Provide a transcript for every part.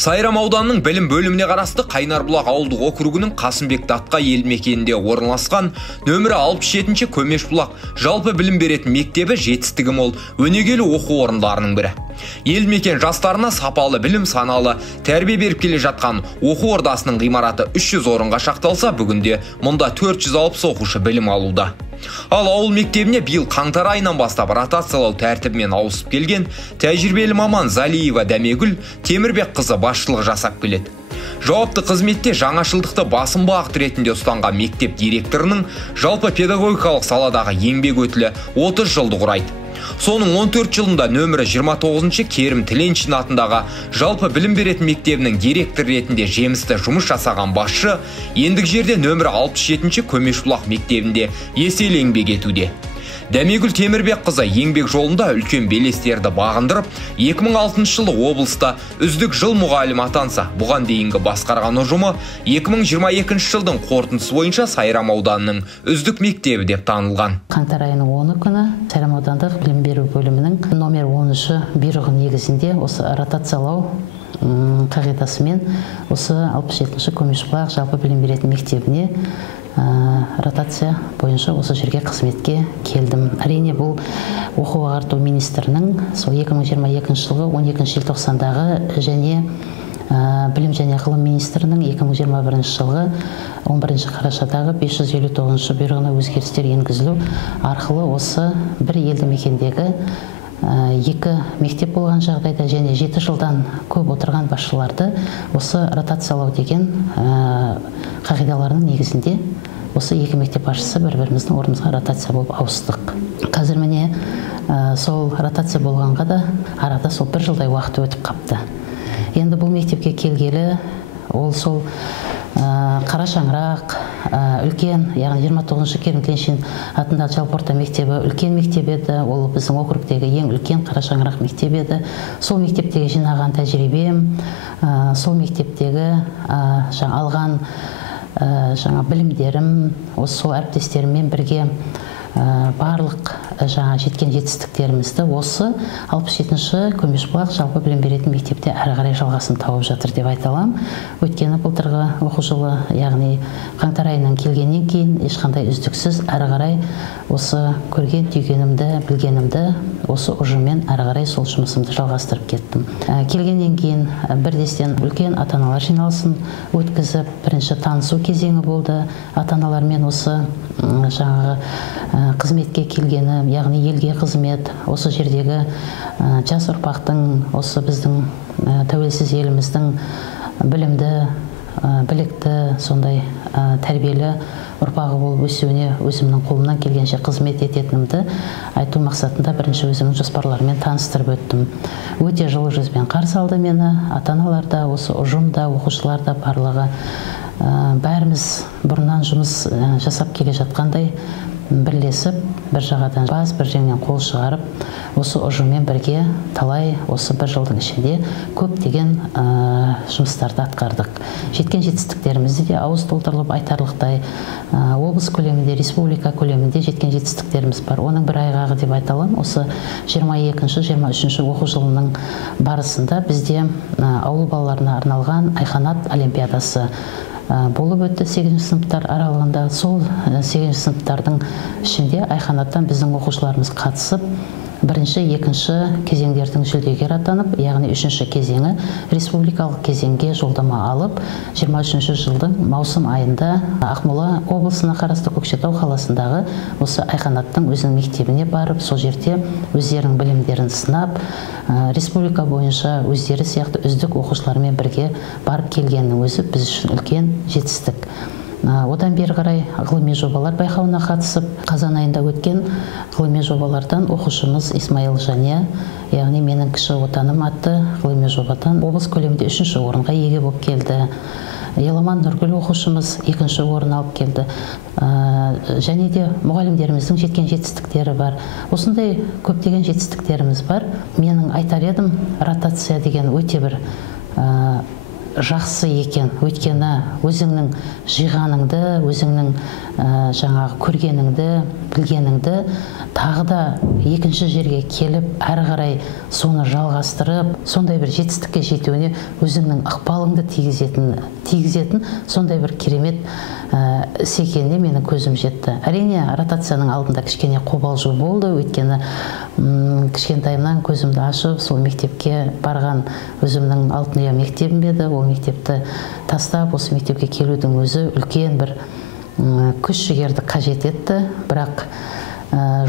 Сайрам ауданының білім бөліміне қарасты Қайнарбұлақ ауылдық округінің Қасымбек Датқа елді мекенінде орналасқан нөмірі 67-ші Көмешбұлақ жалпы білім беретін мектебі жетістігі мол өнегелі оқу орындарының бірі. Елді мекен жастарына сапалы білім, саналы тәрбие беріп келе жатқан оқу ордасының ғимараты 300 орынға шақталса, бүгінде мұнда 460 оқушы білім алуда. Ал ауыл мектебіне биыл қаңтар айынан бастап ротациялау тәртібімен ауысып келген тәжірибелі маман Залиева Дәмегүл Темірбек қызы басшылық жасап келеді. Жауапты қызметте жаңашылдықты басым бағыт ретінде ұстанған мектеп директорының жалпы педагогикалық саладағы еңбек өтілі 30 жылды құрайды. Соның 14 жылында нөмірі 29-ші Керім Тіленшин атындағы жалпы білім беретін мектебінің директор ретінде жемісті жұмыс жасаған басшы, ендігі жерде нөмірі 67-ші Көмешбұлақ мектебінде еселі еңбек етуде. Дәмегүл Темірбек қызы еңбек жолында үлкен белестерді бағындырып, 2006 жылы облыста үздік жыл мұғалім атанса, бұған дейінгі басқарған ұжымы 2022 жылдың қорытындысы бойынша Сайрам ауданының үздік мектебі деп танылған. Қаңтар айының 10 күні Сайрам аудандық білім беру бөлімінің номер 10-шы бұйрығы негізінде осы ротациялау қағидасымен осы 67-ші Көмешбұлақ жалпы білім беретін мектебіне ротация бойынша осы жерге қызметке келдім. Әрине бұл оқу ағарту министрінің сол 2022 жылғы 12 желтоқсандағы және білім және ғылым министрінің 2021 жылғы 11 қарашадағы 559 бұйрығына өзгерістер енгізілу арқылы осы бір елді мекендегі екі мектеп болған жағдайда және 7 жылдан көп отырған басшыларды осы ротациялау деген қағидаларының негізінде осы екі мектеп басшысы бір-біріміздің орнымызға ротация болып ауыстық. Қазір міне сол ротация болғанға да арада сол 1 жылдай уақыт өтіп қапты. Енді бұл мектепке келгелі ол сол қара шаңырақ үлкен, яғни 29-ші Керім Тіленшин атындағы жалпы орта мектебі үлкен мектеп еді. Ол біздің округтегі ең үлкен қара шаңырақ мектеп еді. Сол мектептегі жинаған тәжірибем, сол мектептегі алған білімдерім, сол әріптестеріммен бірге барлық жеткен жетістіктерімізді осы 67-ші Көмешбұлақ жалпы білім беретін мектепте әрі қарай жалғасын тауып жатыр деп айта аламын. Өйткені былтырғы оқу жылы, яғни қаңтар айынан келгеннен кейін ешқандай үздіксіз әрі қарай осы көрген түйгенімді, білгенімді осы ұжыммен әрі қарай сол жұмысымды жалғастырып кеттім. Келгеннен кейін бірдестен үлкен ата-аналар жиналысын өткізіп, бірінші танысу кезеңі болды. Ата-аналармен осы жаңағы қызметке келгені, яғни елге қызмет, осы жердегі жас ұрпақтың, осы біздің тәуелсіз еліміздің білімді, білікті, сондай тәрбиелі ұрпағы болып өсуіне өзімнің қолымнан келгенше қызмет ететінімді айту мақсатында бірінші өзімнің жоспарларымен таныстырып өттім. Өте жылы жүзбен қарсы алды мені ата-аналар да, осы ұжым да, оқушылар да барлығы. Бәріміз бұрыннан жұмыс жасап келе жатқандай бірлесіп, бір жағадан бас, бір жеңнен қол шығарып, осы ұжыммен бірге талай осы 1 жылдың ішінде көптеген жұмыстарды атқардық. Жеткен жетістіктерімізді де ауыз толтырылып айтарлықтай облыс көлемінде, республика көлемінде жеткен жетістіктеріміз бар. Оның бір айғағы деп айта аламын. Осы 22-23 оқу жылының барысында бізде ауыл балаларына арналған Айқанат олимпиадасы болып өтті 8 сыныптар аралығында. Сол 8 сыныптардың ішінде Айқанаттан біздің оқушыларымыз қатысып, бірінші, екінші кезеңдердің жүлдегер атанып, яғни 3-ші кезеңі республикалық кезеңге жолдама алып, 23 жылдың маусым айында Ақмола облысына қарасты Көкшетау қаласындағы осы Айқанаттың өзінің мектебіне барып, сол жерде өздерінің білімдерін сынап, республика бойынша өздері сияқты үздік оқушылармен бірге барып келгеннің өзі біз үшін үлкен жетістік. Одан бері қарай ғылыми жобалар байқауына қатысып, қазан айында өткен ғылыми жобалардан оқушымыз Исмаил Жания, яғни менің кіші отаным атты ғылыми жобадан облыс көлемінде 3-ші орынға еге болып келді. Еламан Нұргүл оқушымыз 2-ші орын алып келді. Және де мұғалімдеріміздің жеткен жетістіктері бар. Осындай көптеген жетістіктеріміз бар. Менің айтар едім, ротация деген өте бір жақсы екен. Өйткені өзіңнің жиғаныңды, өзіңнің жаңағы көргеніңді, білгеніңді тағы да екінші жерге келіп, әрі қарай соны жалғастырып, сондай бір жетістікке жетуіне өзіңнің ықпалыңды тигізетін сондай бір керемет іс екеніне менің көзім жетті. Әрине, ротацияның алдында кішкене қобалжу болды, өйткені кішкентайымнан көзімді ашып, сол мектепке барған өзімнің Алтын мектебім еді. Ол мектепті тастап, осы мектепке келудің өзі үлкен бір күш жігерді қажет етті. Бірақ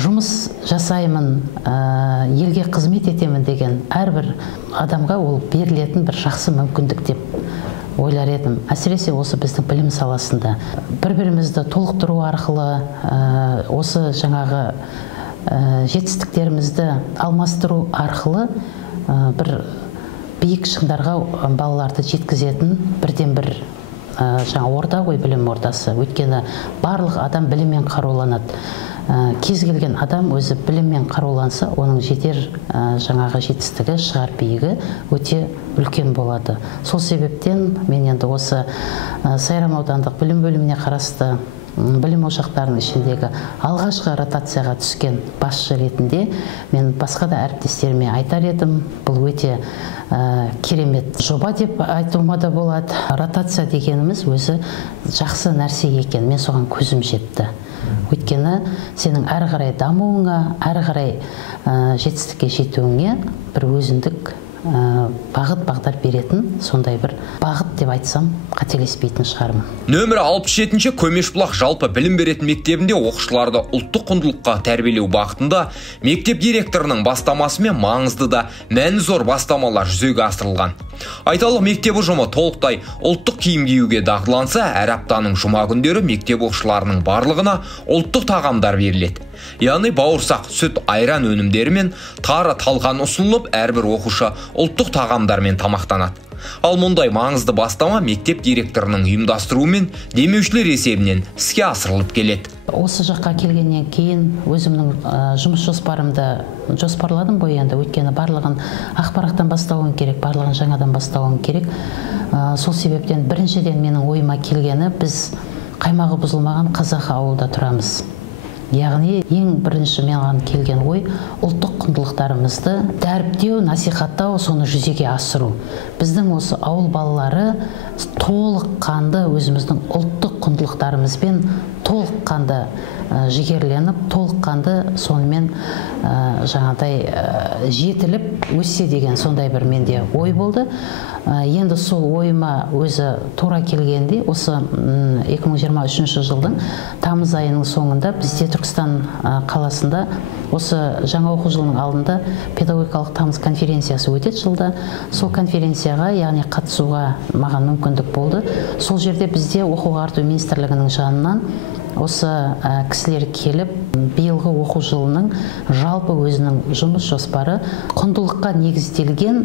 жұмыс жасаймын, елге қызмет етемін деген әрбір адамға ол берілетін бір жақсы мүмкіндік деп ойлар едім. Әсіресе осы біздің білім саласында бір-бірімізді толықтыру арқылы, осы жаңағы жетістіктерімізді алмастыру арқылы бір биік шыңдарға балаларды жеткізетін бірден бір жаңа орда ғой, білім ордасы. Өйткені барлық адам біліммен қаруланады. Кез келген адам өзі біліммен қаруланса, оның жетер жаңағы жетістігі, шығар биігі өте үлкен болады. Сол себептен мен енді осы Сайрам аудандық білім бөліміне қарасты білім ошақтарының ішіндегі алғашқы ротацияға түскен басшы ретінде мен басқа да әріптестеріме айтар едім, бұл өте керемет жоба деп айтуыма да болады. Ротация дегеніміз өзі жақсы нәрсе екен, мен соған көзім жетті. Өйткені сенің әрі қарай дамуыңа, әрі қарай жетістікке жетуіңе бір өзіндік бағыт бағдар беретін сондай бір бағыт деп айтсам қателеспейтін шығармын. Нөмірі 67-ші Көмешбұлақ жалпы білім беретін мектебінде оқушыларды ұлттық құндылыққа тәрбиелеу бағытында мектеп директорының бастамасымен маңызды да мәні зор бастамалар жүзеге асырылған. Айталық, мектеп ұжымы толықтай ұлттық киім киюге дағдыланса, әр аптаның жұма күндері мектеп оқушыларының барлығына ұлттық тағамдар беріледі. Яғни бауырсақ, сүт, айран өнімдері мен тары талқан ұсынылып, әрбір оқушы ұлттық тағамдармен тамақтанады. Ал мұндай маңызды бастама мектеп директорының ұйымдастыруымен демеушілер есебінен іске асырылып келеді. Осы жаққа келгеннен кейін өзімнің жұмыс жоспарымды жоспарладым ғой енді, өйткені барлығын ақпараттан бастауым керек, барлығын жаңадан бастауым керек. Сол себептен біріншіден менің ойыма келгені, біз қаймағы бұзылмаған қазақы ауылда тұрамыз. Яғни ең бірінші маған келген ой ұлттық құндылықтарымызды дәріптеу, насихаттау, соны жүзеге асыру. Біздің осы ауыл балалары толыққанды өзіміздің ұлттық құндылықтарымызбен толыққанды жігерленіп, толыққанды сонымен жаңағыдай жетіліп өссе деген сондай бір менде ой болды. Енді сол ойыма өзі тура келгенде, осы 2023 жылдың тамыз айының соңында бізде Түркістан қаласында осы жаңа оқу жылының алдында педагогикалық тамыз конференциясы өтеді жылда. Сол конференцияға, яғни қатысуға маған мүмкіндік болды. Сол жерде бізде оқу ағарту министрлігінің жанынан осы кісілер келіп, биылғы оқу жылының жалпы өзінің жұмыс жоспары құндылыққа негізделген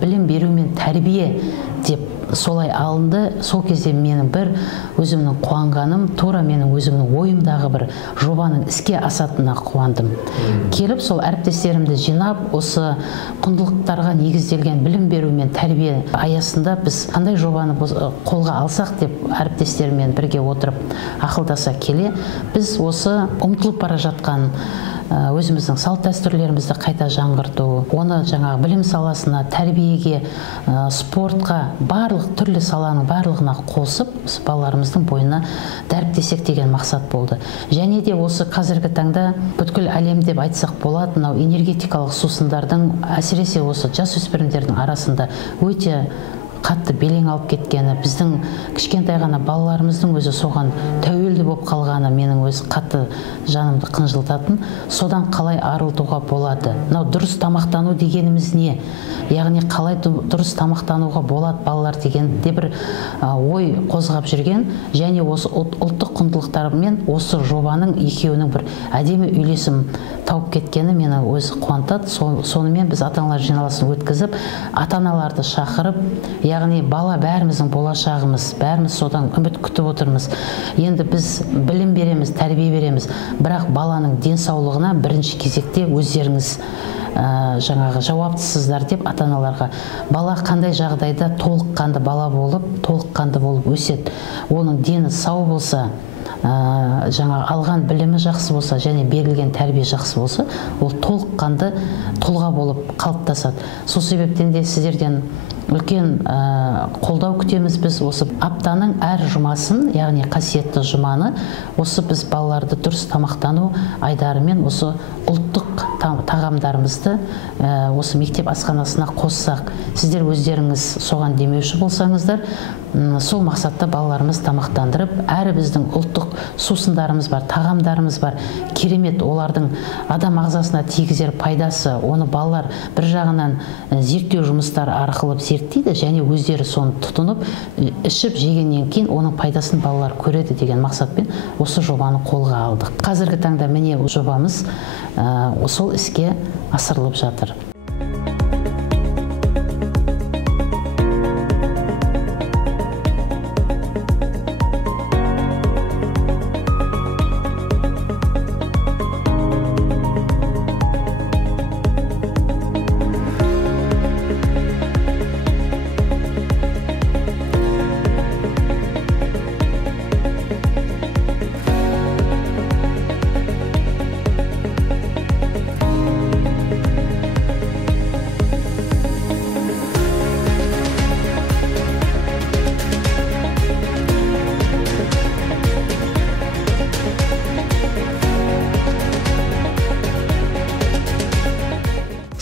білім беру мен тәрбие деп солай алынды. Сол кезде менің бір өзімнің қуанғаным, тура менің өзімнің ойымдағы бір жобаның іске асатынына қуандым. Келіп, сол әріптестерімді жинап, осы құндылықтарға негізделген білім беру мен тәрбие аясында біз қандай жобаны қолға алсақ деп әріптестермен бірге отырып ақылдаса келе, біз осы ұмытылып бара жатқан өзіміздің салт дәстүрлерімізді қайта жаңғырту, оны жаңағы білім саласына, тәрбиеге, спортқа, барлық түрлі саланың барлығына қосып, балаларымыздың бойына дәріптесек деген мақсат болды. Және де осы қазіргі таңда бүткіл әлем деп айтсақ болады, мынау энергетикалық сусындардың әсіресе осы жасөспірімдердің арасында өте қатты белең алып кеткені, біздің кішкентай ғана балаларымыздың өзі соған тәуелді болып қалғаны менің өз қатты жанымды қынжылтатын. Содан қалай арылтуға болады? Мынау дұрыс тамақтану дегеніміз не? Яғни қалай дұрыс тамақтануға болады балалар деген де бір ой қозғап жүрген, және осы ұлттық құндылықтар мен осы жобаның екеуінің бір әдемі үйлесім тауып кеткені мені өзі қуантады. Сонымен біз ата-аналар жиналысын өткізіп, ата-аналарды шақырып, яғни бала бәріміздің болашағымыз, бәріміз содан үміт күтіп отырмыз. Енді біз білім береміз, тәрбие береміз, бірақ баланың денсаулығына бірінші кезекте өздеріңіз жаңағы жауаптысыздар деп ата-аналарға. Бала қандай жағдайда толыққанды бала болып, толыққанды болып өседі. Оның дені сау болса, жаңа алған білімі жақсы болса және берілген тәрбие жақсы болса, ол толыққанды тұлға болып қалыптасады. Сол себептен де сіздерден үлкен қолдау күтеміз. Біз осы аптаның әр жұмасын, яғни қасиетті жұманы, осы біз балаларды дұрыс тамақтану айдарымен осы ұлттық тағамдарымызды осы мектеп асханасына қоссақ, сіздер өздеріңіз соған демеуші болсаңыздар, сол мақсатта балаларымыз тамақтандырып, әрі біздің ұлттық сусындарымыз бар, тағамдарымыз бар, керемет, олардың адам ағзасына тигізер пайдасы, оны балалар бір жағынан зерттеу жұмыстары арқылы зерттейді және өздері соны тұтынып, ішіп жегеннен кейін оның пайдасын балалар көреді деген мақсатпен осы жобаны қолға алдық. Қазіргі таңда міне жобамыз сол іске асырылып жатыр.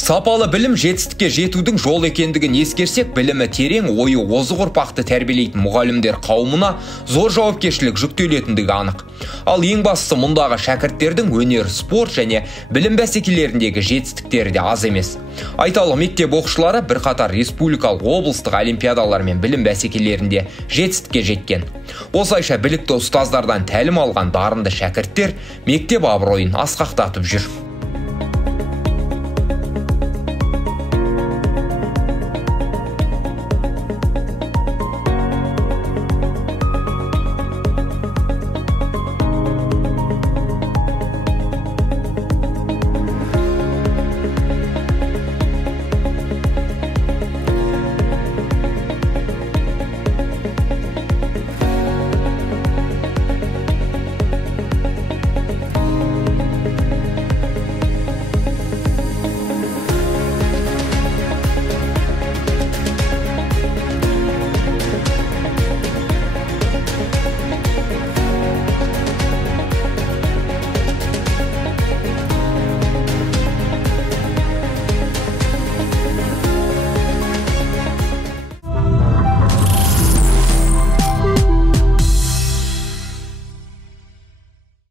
Сапалы білім жетістікке жетудің жол екендігін ескерсек, білімі терең, ойы озық ұрпақты тәрбиелейтін мұғалімдер қауымына зор жауапкершілік жүктелетіндігі анық. Ал ең бастысы мұндағы шәкірттердің өнер, спорт және білім бәсекелеріндегі жетістіктері де аз емес. Айталық, мектеп оқушылары бірқатар республикалық, облыстық олимпиадалар мен білім бәсекелерінде жетістікке жеткен. Осылайша білікті ұстаздардан тәлім алған дарынды шәкірттер мектеп абыройын асқақтатып жүр.